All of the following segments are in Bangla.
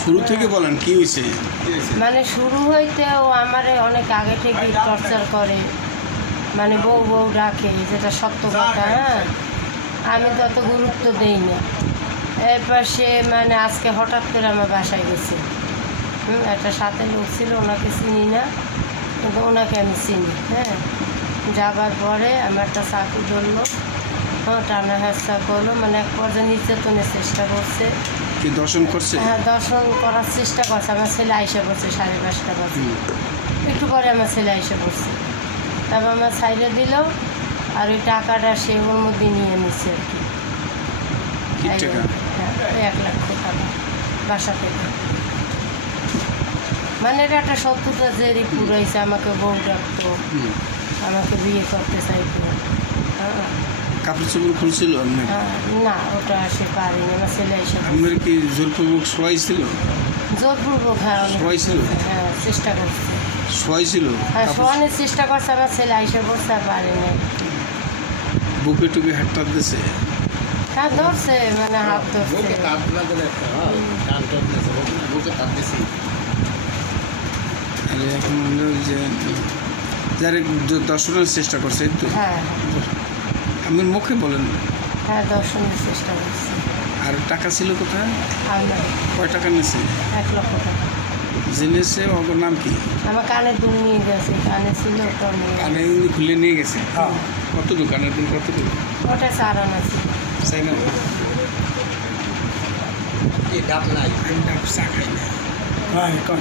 শুরু থেকে বলেন কি হয়েছে? মানে শুরু হইতেও আমারে অনেক আগে থেকে টর্চার করে, মানে বউ বউ ডাকে, যেটা সত্য কথা। হ্যাঁ, আমি তো অত গুরুত্ব দিই না। এরপর সে মানে আজকে হঠাৎ করে আমার বাসায় গেছে। একটা সাথে লোক ছিল, ওনাকে চিনি না, কিন্তু ওনাকে আমি চিনি। হ্যাঁ, যাবার পরে আমার একটা চাকু ধরলো, টানা হেঁচড়া করলো, মানে এক পর্যায়ে নির্যাতনের চেষ্টা করছে। কি দর্শন করছে? হ্যাঁ, দর্শন করার চেষ্টা করছে। আমার ছেলে আইসা পড়ছে 5:30 বাজে। একটু পরে আমার ছেলে আইসা পড়ছে, তারপর আমার সাইডে দিল, আর ওই টাকাটা সে ওর মধ্যে নিয়ে নিচ্ছে আর কি। কি টাকা? হ্যাঁ, 1 লাখ টাকা বাসা থেকে। মানে এটা একটা শত্রুতা জেরি পুরাইছে, আমাকে বউ ডাকতো, আমাকে বিয়ে করতে চাইতো। হ্যাঁ, কাপড় চোপড় খুলছিল আপনার? না, ওটা সে পারেনি, আমার ছেলে এসে আপনার কি জোরপূর্বক শোয়াই ছিল? জোরপূর্বক। হ্যাঁ, শোয়াই ছিল? হ্যাঁ, চেষ্টা করছে। শোয়াই ছিল? হ্যাঁ, শোয়ানোর চেষ্টা করছে, আমার ছেলে আইসা পড়ছে আর পারেনি। বুকে টুকে হাত টাত দিছে? হ্যাঁ, ধরছে, মানে হাত ধরছে। আরে এখন হলো যে যারা দর্শনের চেষ্টা করছে এই তো? হ্যাঁ, আপনার মুখে বলেন। হ্যাঁ, দর্শনের চেষ্টা করছে। আর টাকা ছিল কোথায়? আমার কয় টাকা নিয়েছে? 1 লক্ষ টাকা। জেনেছে ওর নাম কি? আমার কানে দুল নিয়ে গেছে, কানে ছিল, ওটা নিয়ে কানে গেছে। উনি খুলে নিয়ে গেছে? কতটুকু কানের দুল কতটুকু? ওটা 4 আনা ছিল। চাই না? ডাব নাই আমি ডাব চা খাই না। হ্যাঁ, কন।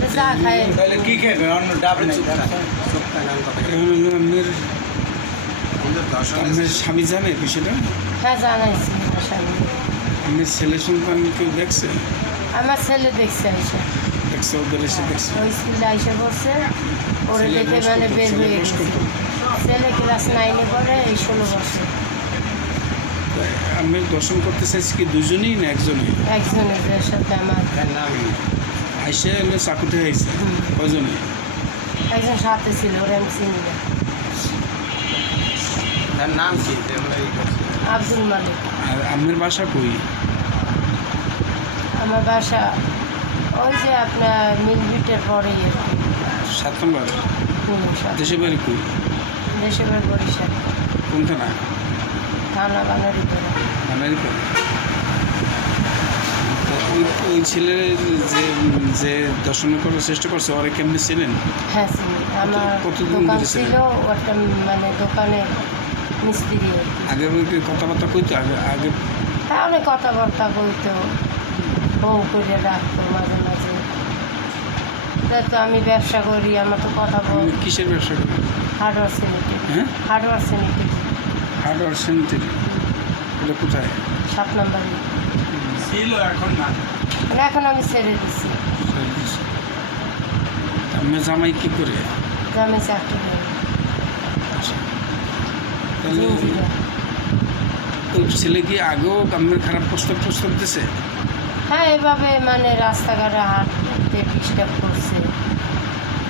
তো চা খায়। তাহলে কি খেবে অন্য ডাব নাই চোখটা নাম কথা এখন হলো আপনার স্বামী জানে বিষয়টা? হ্যাঁ, জানাইছি আমার স্বামী। আপনার ছেলে সন্তান কেউ দেখছে? আমার ছেলে দেখছে আইসা, দেখছে ওদের এসে দেখছে? ওই স্কুলে আইসা পড়ছে, ওরে ছেলে দেখে বয়স মানে কত? বের ছেলে হয়ে বয়স গেছে। কত? ছেলে ক্লাস 9-এ পড়ে, এই 16 বছর। আমি দর্শন করতে চাইছি কি দুজনেই না একজনে? একজনের সাথে আমার নাম আইসে এলে চাকুতে আইসে? হুম। কজনে? একজন সাথে ছিল, ওরে আমি চিনি না। তার নাম কি আব্দুল মালিক। আর আপনার বাসা কই? আমার বাসা ওই যে আপনার মিলবিটের পরেই আর কি। 7 নম্বর? দেশে বাড়ি কই? দেশের বাড়ি বরিশাল, কোন থানা? থানা বানারি করে। বানারি করে? তো ওই ছেলের যে যে দর্শন করার চেষ্টা করছে ওরা কেমনি ছিলেন? হ্যাঁ, চিনি। আমার কতদিন দোকান ধরে ছিলেন? ছিল, ওটা মানে দোকানে মিস্ত্রি আর কি। আগে কি কথাবার্তা কইতো? আগে আগে হ্যাঁ, অনেক কথাবার্তা বলতো, বউ করে ডাকতো মাঝে মাঝে। তো আমি ব্যবসা করি, আমার তো কথা বল। আপনি কিসের ব্যবসা করেন? Hardware sanitary. হ্যাঁ, হার্ডওয়ার সেনিটারি, হার্ডওয়ার সেন্টারি। এটা কোথায়? 7 নম্বরে। ছিল, এখন না। মানে এখন আমি ছেড়ে দিচ্ছি, আপনার জামাই কি করে? যে আমি চাকরি করি। তাহলে ওই ছেলে কি আগেও আপনার খারাপ প্রস্তাব প্রস্তাব দিছে? হ্যাঁ, এভাবে মানে রাস্তাঘাটে হাঁটতে ডিস্টার্ব করছে।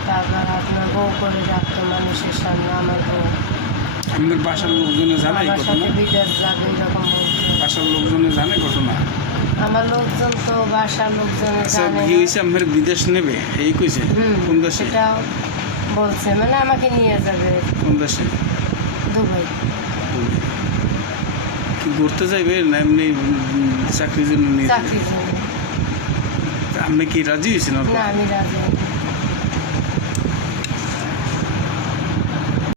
তারপর আপনার বউ করে রাখতো মানুষের সামনে, আমার বউ। আপনার বাসার লোকজনে জানে এই আমার ঘটনা? সাথে বিদেশ যাবে এরকম বলতো। বাসার লোকজনে জানে ঘটনা? আমার লোকজন তো বাসার লোকজনে আচ্ছা, জানে কি না। হয়েছে? আপনার বিদেশ নেবে এই কইছে? কোন দেশে? সেটাও বলছে, মানে আমাকে নিয়ে যাবে কোন দেশে? দুবাই। কি ঘুরতে যাইবে না এমনি চাকরির জন্য নিয়ে যাবে? চাকরির জন্য। আপনি কি রাজি হয়েছেন? না, আমি রাজি না।